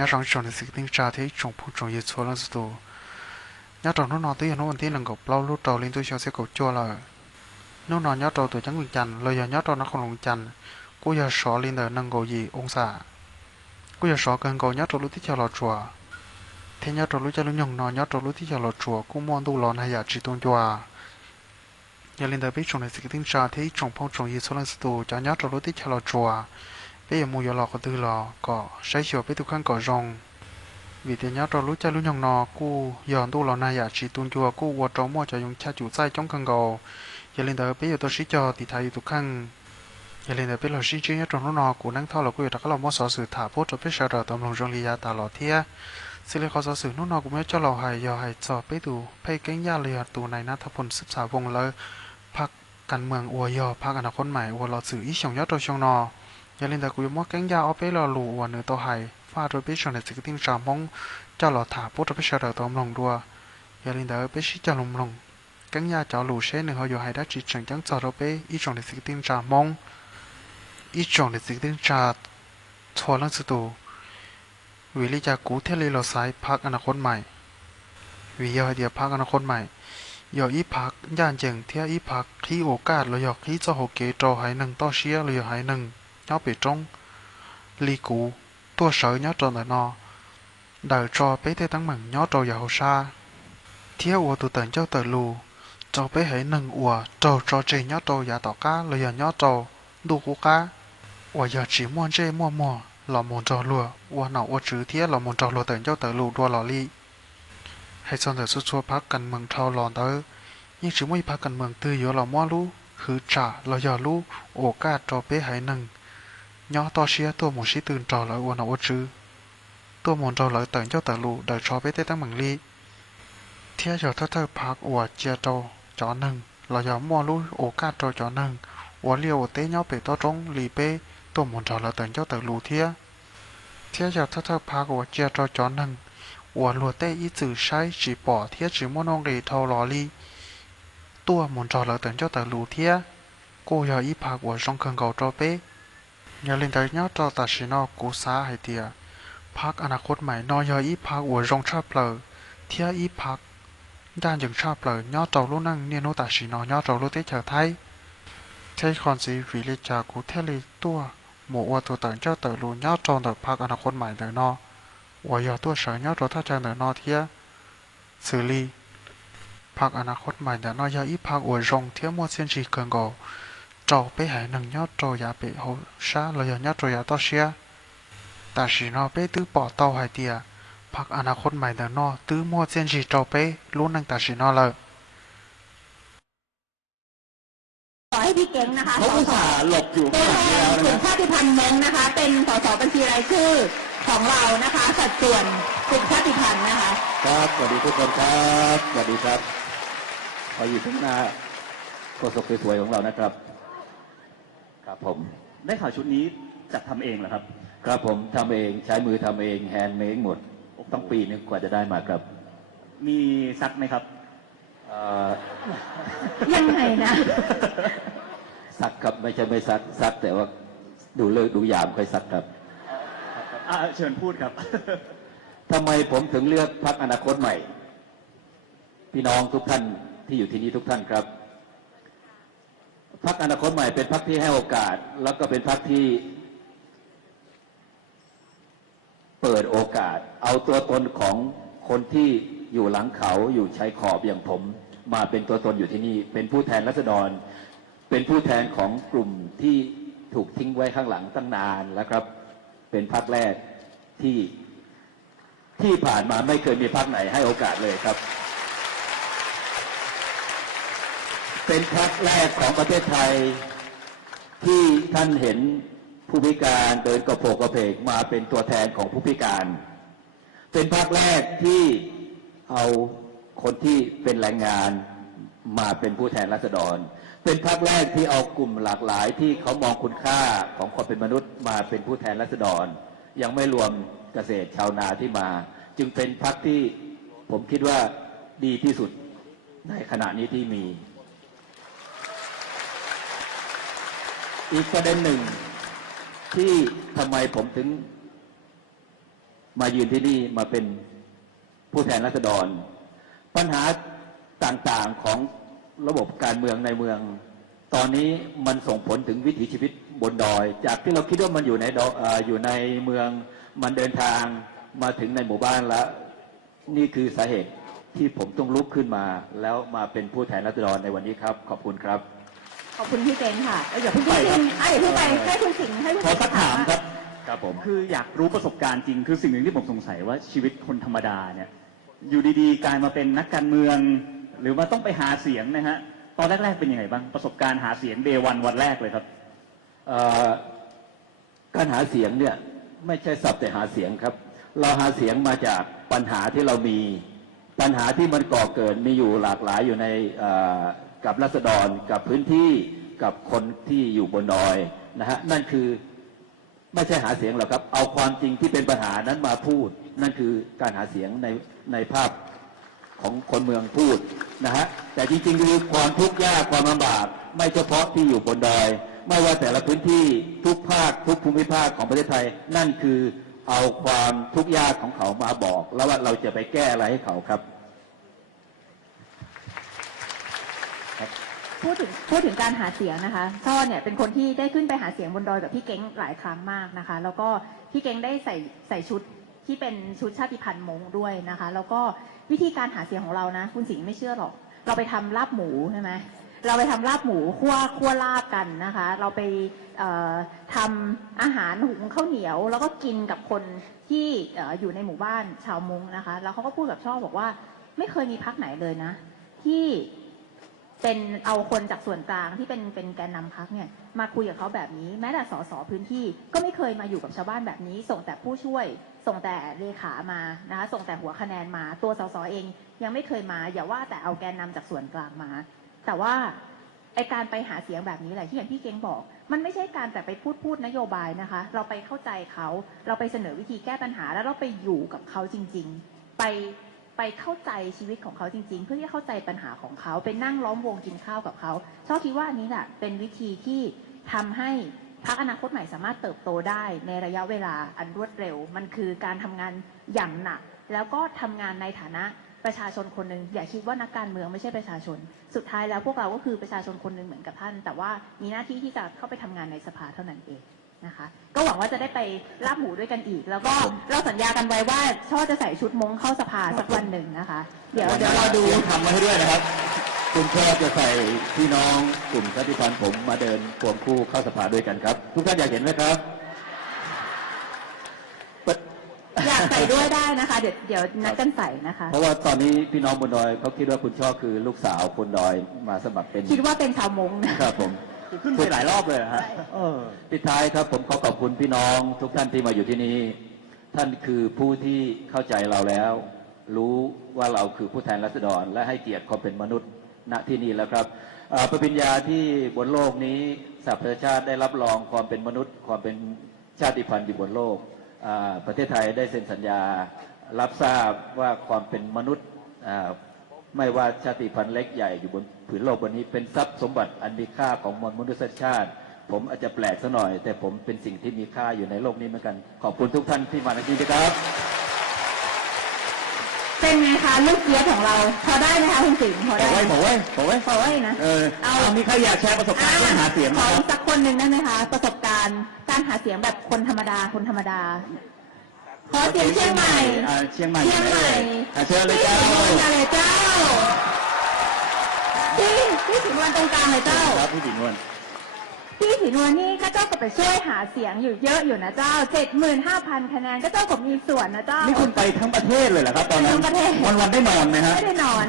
nhớ rằng trong lịch sử tiếng trà thế trong phong trào yêu chúa là số nhớ trong nó tới nóวันที่หนึ่งกับเรารู้ตัวลิ้นตัวเชียวเสียกับจั่วเลยnó nhớ trongตัวจังหวิจันเลยnhớ trong nó không lงจันกูอยากสอนลิ้นเดินนั่งกูยีองศากูอยากสอนกันกูnhớ trongรู้ที่จะหล่อจั่วเทียnhớ trongรู้จะรู้ยงนอนnhớ trongรู้ที่จะหล่อจั่วกูมองดูหลอนให้อยากจีตรงจั่วอย่าลิ้นเดินไปtrong lịch sử tiếng trà thế trong phong trào yêu chúa là sốจะnhớ trongรู้ที่จะหล่อจั่วbây giờ mua giờ lọ có tư lọ có sai chiều bây tụ khăn có rong vì thế nhớ cho lúc cha lúc nhong nọ cu giờ tu lọ này chỉ tuân chùa cu qua trâu mua cho dùng cha chủ sai trong khăn gò giờ lên tới bây giờ tôi sĩ cho thì thầy tụ khăn giờ lên tới bây giờ sĩ chơi trong lúc nọ cu năng thao là cu giờ các lọ mua sò sử thả post cho bây giờ rồi tầm lòng rong lìa tà lọ thia xin lấy khó sò sử lúc nọ cũng mới cho lọ hài giờ hài cho bây tụ bây cánh ya lìa tụ này na tháp phun sấp xả vòng lơพักการเมืองอวยพักอนาคตใหม่อวรอสื่ออีช่องยอดตัวช่องนออย่าลืมแต่กูยังมอแกงยาเอาไปรอหลู่วันเนื้อตัวไห้ฟาโดยไปชนในสิ่งที่จามงเจ้าหล่อถาปุ๊บจะไปเฉลยตัวลงดัวอย่าลืมแต่ไปชี้จะลงแกงยาเจ้าหลู่เช่นหนึ่งเขาอยู่ให้ได้จิตจังจังจอเราไปอีจงในสิ่งที่จามงอีจงในสิ่งที่จาทัวร์ลังสุดวิริจากกูเทลีเราสายพักอนาคตใหม่วิยาเดียพักอนาคตใหม่ยออีพักย่านเจิงเทียอีพักที่โอกาสเราอยากที่จะหกเกจหายหนึ่งต่อเชียเราอยากหายหนึ่งย้อนไปจงลีกูตัวเสือย้อนจนแต่นอเดินจอไปได้ตั้งเหมือนย้อนจอยาวซาเทียวัวตัวเตินเจ้าเตินลูจอไปหายหนึ่งวัวจอเจย้อนจอยาต่อก้าเราอยากย้อนจอดูกูก้าวัวอยากจีม้วนเจม้วนหล่อมนจอลัววัวหนอวัวจื้อเทียหล่อมนจอลัวเตินเจ้าเตินลูดัวหล่อลี่ให้ส่วนแต่สุดชัวพักกันเมืองเท่าหลอนเตอยิ่งชิมวยพักกันเมืองตื้อเยอะเราม้อรู้คือจ่าเราอย่ารู้โอกาสจอเป้หายหนึ่งย้อต่อเชียตัวหมูชีตื่นจอเลยวันเอาจื้อตัวหมูจอเลยเตินเจ้าเตอลูเดินชอเป้ได้ตั้งเมืองลีเที่ยจอถ้าเธอพักอวดเจียจอหนึ่งเราอย่าม้อรู้โอกาสจอหนึ่งวัวเลี้ยวเต้ย้อเป้ต่อตรงลีเป้ตัวหมูจอเลยเตินเจ้าเตอลูเที่ยจอถ้าเธอพักอวดเจียจอหนึ่ง我落地一直晒直播贴纸莫弄里头罗里，多门着了等着的路贴，กู要一拍我上坑搞着呗，อย่าเล่นแต่ย้อนจอตัดสินอกูสาให้เดียพักอนาคตใหม่นอยอีพัก我รงชอบเลยเทียอีพักด้านยังชอบเลยย้อนจอรู้นั่งเนี่ยโนตัดสินอย้อนจอรู้เตเฉยไทยเทคอนซีวิลิจากูเทลีตัวหมู่ว่าตัวแต่เจ้าแต่รู้ย้อนจอแต่พักอนาคตใหม่เลยนอ我要多少要做他这样的那天xử理พักอนาคตใหม่แต่นอยอีพักอวยรงเที่ยวมัวเส้นจีเกินกจอไปหายหนึ่งยอดโจยาเปโฮชาเลยยอดโจยาต่อเชียแต่สีนอไปตื้อปอเต้าหายเตียพักอนาคตใหม่แต่นอตื้อมัวเส้นจีโจไปรู้นั่งแต่สีนอเลยขอให้พี่เก่งนะคะเขาอุตส่าห์หลบอยู่ข้างหลังแล้วกลุ่มนะชาติพันธุ์มงนะคะเป็นสสบัญชีรายชื่อของเรานะคะสัดส่วนกลุ่มชาติพันธุ์นะคะครับสวัสดีทุกคนครับสวัสดีครับขออยู่ข้างหน้าโฆษกสวยๆของเรานะครับครับผมได้ข่าวชุดนี้จัดทำเองเหรอครับครับผมทำเองใช้มือทำเองแฮนด์เมดหมดต้องปีนึงกว่าจะได้มาครับมีซักไหมครับยังไงนะซักครับไม่ใช่ไม่ซักแต่ว่าดูเลิกดูยามค่อยซักครับเชิญพูดครับทำไมผมถึงเลือกพรรคอนาคตใหม่พี่น้องทุกท่านที่อยู่ที่นี่ทุกท่านครับพรรคอนาคตใหม่เป็นพรรคที่ให้โอกาสแล้วก็เป็นพรรคที่เปิดโอกาสเอาตัวตนของคนที่อยู่หลังเขาอยู่ชายขอบอย่างผมมาเป็นตัวตนอยู่ที่นี่เป็นผู้แทนราษฎรเป็นผู้แทนของกลุ่มที่ถูกทิ้งไว้ข้างหลังตั้งนานแล้วครับเป็นพรรคแรกที่ผ่านมาไม่เคยมีพรรคไหนให้โอกาสเลยครับเป็นพรรคแรกของประเทศไทยที่ท่านเห็นผู้พิการเดินกระโปงกระเพกมาเป็นตัวแทนของผู้พิการเป็นพรรคแรกที่เอาคนที่เป็นแรงงานมาเป็นผู้แทนราษฎรเป็นพรรคแรกที่เอากลุ่มหลากหลายที่เขามองคุณค่าของความเป็นมนุษย์มาเป็นผู้แทนราษฎรยังไม่รวมเกษตรชาวนาที่มาจึงเป็นพรรคที่ผมคิดว่าดีที่สุดในขณะนี้ที่มีอีกประเด็นหนึ่งที่ทำไมผมถึง มายืนที่นี่มาเป็นผู้แทนราษฎรปัญหาต่างๆของระบบการเมืองในเมืองตอนนี้มันส่งผลถึงวิถีชีวิตบนดอยจากที่เราคิดว่ามันอยู่ในเมืองมันเดินทางมาถึงในหมู่บ้านแล้วนี่คือสาเหตุที่ผมต้องลุกขึ้นมาแล้วมาเป็นผู้แทนราษฎรในวันนี้ครับขอบคุณครับขอบคุณพี่เก่งค่ะอย่าเพิ่งไปครับอย่าเพิ่งไปให้คุณสิงห์ให้คุณขอสักถามครับ ครับผมคืออยากรู้ประสบการณ์จริง คือสิ่งหนึ่งที่ผมสงสัยว่าชีวิตคนธรรมดาเนี่ยอยู่ดีๆกลายมาเป็นนักการเมือง หรือว่าต้องไปหาเสียงนะฮะตอนแรกๆเป็นยังไงบ้างประสบการณ์หาเสียงเดวันวันแรกเลยครับการหาเสียงเนี่ยไม่ใช่สับแต่หาเสียงครับเราหาเสียงมาจากปัญหาที่เรามีปัญหาที่มันก่อเกิดมีอยู่หลากหลายอยู่ในกับราษฎรกับพื้นที่กับคนที่อยู่บนดอยนะฮะนั่นคือไม่ใช่หาเสียงหรอกครับเอาความจริงที่เป็นปัญหานั้นมาพูดนั่นคือการหาเสียงในภาพของคนเมืองพูดนะฮะแต่จริงๆคือความทุกข์ยากความลำบากไม่เฉพาะที่อยู่บนดอยไม่ว่าแต่ละพื้นที่ทุกภาคทุกภูมิภาคของประเทศไทยนั่นคือเอาความทุกข์ยากของเขามาบอกแล้วว่าเราจะไปแก้อะไรให้เขาครับพูดถึงการหาเสียงนะคะช่อเนี่ยเป็นคนที่ได้ขึ้นไปหาเสียงบนดอยกับพี่เก้งหลายครั้งมากนะคะแล้วก็พี่เก้งได้ใส่ชุดที่เป็นชุดชาติพันธุ์มงด้วยนะคะแล้วก็วิธีการหาเสียงของเรานะคุณสิงห์ไม่เชื่อหรอกเราไปทำลาบหมูใช่ไหมเราไปทำลาบหมูคั่วลาบกันนะคะเราไปทำอาหารหุงข้าวเหนียวแล้วก็กินกับคนที่อยู่ในหมู่บ้านชาวมงนะคะแล้วเขาก็พูดกับช่อบอกว่าไม่เคยมีพรรคไหนเลยนะที่เป็นเอาคนจากส่วนกลางที่เป็นแกนนำพรรคเนี่ยมาคุยกับเขาแบบนี้แม้แต่สสพื้นที่ก็ไม่เคยมาอยู่กับชาวบ้านแบบนี้ส่งแต่ผู้ช่วยส่งแต่เลขามานะคะส่งแต่หัวคะแนนมาตัวสสเองยังไม่เคยมาอย่าว่าแต่เอาแกนนำจากส่วนกลางมาแต่ว่าไอการไปหาเสียงแบบนี้แหละที่อย่างที่เก้งบอกมันไม่ใช่การแต่ไปพูดนโยบายนะคะเราไปเข้าใจเขาเราไปเสนอวิธีแก้ปัญหาแล้วเราไปอยู่กับเขาจริงๆไปเข้าใจชีวิตของเขาจริงๆเพื่อที่จะเข้าใจปัญหาของเขาไปนั่งล้อมวงกินข้าวกับเขาชอบคิดว่าอันนี้แหละเป็นวิธีที่ทำให้พรรคอนาคตใหม่สามารถเติบโตได้ในระยะเวลาอันรวดเร็วมันคือการทำงานอย่างหนักแล้วก็ทำงานในฐานะประชาชนคนหนึ่งอย่าคิดว่านักการเมืองไม่ใช่ประชาชนสุดท้ายแล้วพวกเราก็คือประชาชนคนหนึ่งเหมือนกับท่านแต่ว่ามีหน้าที่ที่จะเข้าไปทำงานในสภาเท่านั้นเองนะคะก็หวังว่าจะได้ไปลาบหมูด้วยกันอีกแล้วก็เราสัญญากันไว้ว่าช่อจะใส่ชุดมงเข้าสภาสักวันหนึ่งนะคะเดี๋ยวรอดูทำมาให้ด้วยนะครับคุณช่อจะใส่พี่น้องกลุ่มชาติพันธุ์ผมมาเดินควงคู่เข้าสภาด้วยกันครับทุกท่านอยากเห็นไหมครับอยากใส่ด้วยได้นะคะเดี๋ยวนัดกันใส่นะคะเพราะว่าตอนนี้พี่น้องบนดอยเขาคิดว่าคุณช่อคือลูกสาวคนดอยมาสมัครเป็นคิดว่าเป็นชาวมงนะครับผมขึ้นไปหลายรอบเลยฮะปิดท้ายครับผมขอขอบคุณพี่น้องทุกท่านที่มาอยู่ที่นี่ท่านคือผู้ที่เข้าใจเราแล้วรู้ว่าเราคือผู้แทนราษฎรและให้เกียรติความเป็นมนุษย์ณที่นี่แล้วครับปริญญาที่บนโลกนี้สหประชาชาติได้รับรองความเป็นมนุษย์ความเป็นชาติพันธุ์อยู่บนโลกประเทศไทยได้เซ็นสัญญารับทราบว่าความเป็นมนุษย์ไม่ว่าชาติพันธุ์เล็กใหญ่อยู่บนผืนโลกบนนี้เป็นทรัพย์สมบัติอันมีค่าของมวลมนุษยชาติผมอาจจะแปลกซะหน่อยแต่ผมเป็นสิ่งที่มีค่าอยู่ในโลกนี้เหมือนกันขอบคุณทุกท่านที่มาในที่นี้ครับเป็นไงคะลูกเกียร์ของเราพอได้ไหมคะคุณสิงห์พอได้บอกไว้นะเอามีใครอยากแชร์ประสบการณ์การหาเสียงขอสักคนหนึ่งได้ไหมคะประสบการณ์การหาเสียงแบบคนธรรมดาขอเสียงเชียงใหม่เชียงใหม่เชิญเลยเจ้าพี่ศรีนวลตรงกลางเลยเจ้าครับพี่ศรีนวลนี่ก็เจ้าก็ไปช่วยหาเสียงอยู่เยอะอยู่นะเจ้า 75,000 คะแนนก็เจ้าก็มีส่วนนะเจ้านี่คุณไปทั้งประเทศเลยเหรอครับตอนนั้นวันได้นอนไหมฮะไม่ได้นอน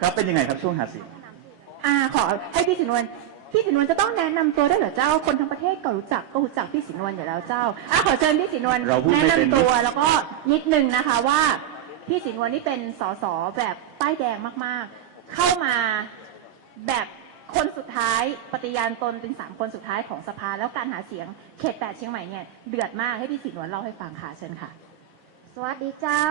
ครับเป็นยังไงครับช่วงหาเสียงขอให้พี่ศรีนวลจะต้องแนะนำตัวได้เหรอเจ้าคนทั้งประเทศก็รู้จักพี่ศรีนวลอยู่แล้วเจ้าขอเชิญพี่ศรีนวลแนะนำตัวแล้วก็นิดนึงนะคะว่าพี่ศรีนวลนี่เป็นสสแบบป้ายแดงมากๆเข้ามาแบบคนสุดท้ายปฏิญาณตนเป็น3คนสุดท้ายของสภาแล้วการหาเสียงเขต8เชียงใหม่เนี่ยเดือดมากให้พี่ศรีนวลเล่าให้ฟังค่ะเชิญค่ะสวัสดีเจ้า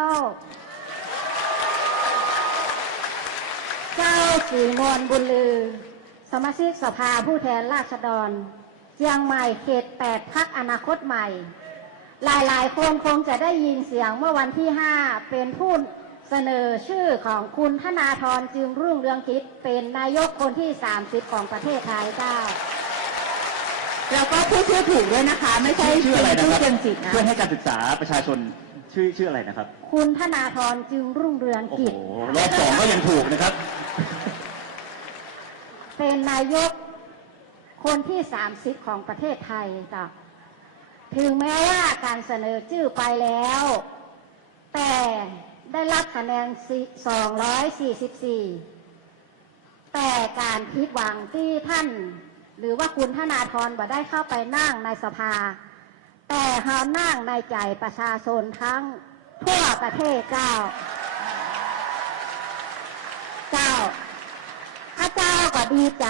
ศรีนวลบุญลือสมาชิกสภาผู้แทนราษฎรเชียงใหม่เขต8พรรคอนาคตใหม่ หลายๆคนคงจะได้ยินเสียงเมื่อวันที่ 5 เป็นผู้เสนอชื่อของคุณธนาธรจึงรุ่งเรืองกิจเป็นนายกคนที่ 30 ของประเทศไทยเจ้า แล้วก็พูดชื่อถูกด้วยนะคะ ไม่ใช่ ชื่ออะไรนะ ชื่ ครับ เจียงจิตนะ เพื่อให้การศึกษาประชาชนชื่ออะไรนะครับ คุณธนาธรจึงรุ่งเรือง โอ้ กิ โห จ รอบ2ก็ยังถูกนะครับ เป็นนายกคนที่ 30 ของประเทศไทยจ้ะถึงแม้ว่าการเสนอชื่อไปแล้ว แต่ได้รับคะแนน244 แต่การคิดหวังที่ท่าน หรือว่าคุณธนาธรบ่ได้เข้าไปนั่งในสภา แต่เฮานั่งในใจประชาชนทั้งทั่วประเทศเจ้าข้าเจ้าก็ดีใจ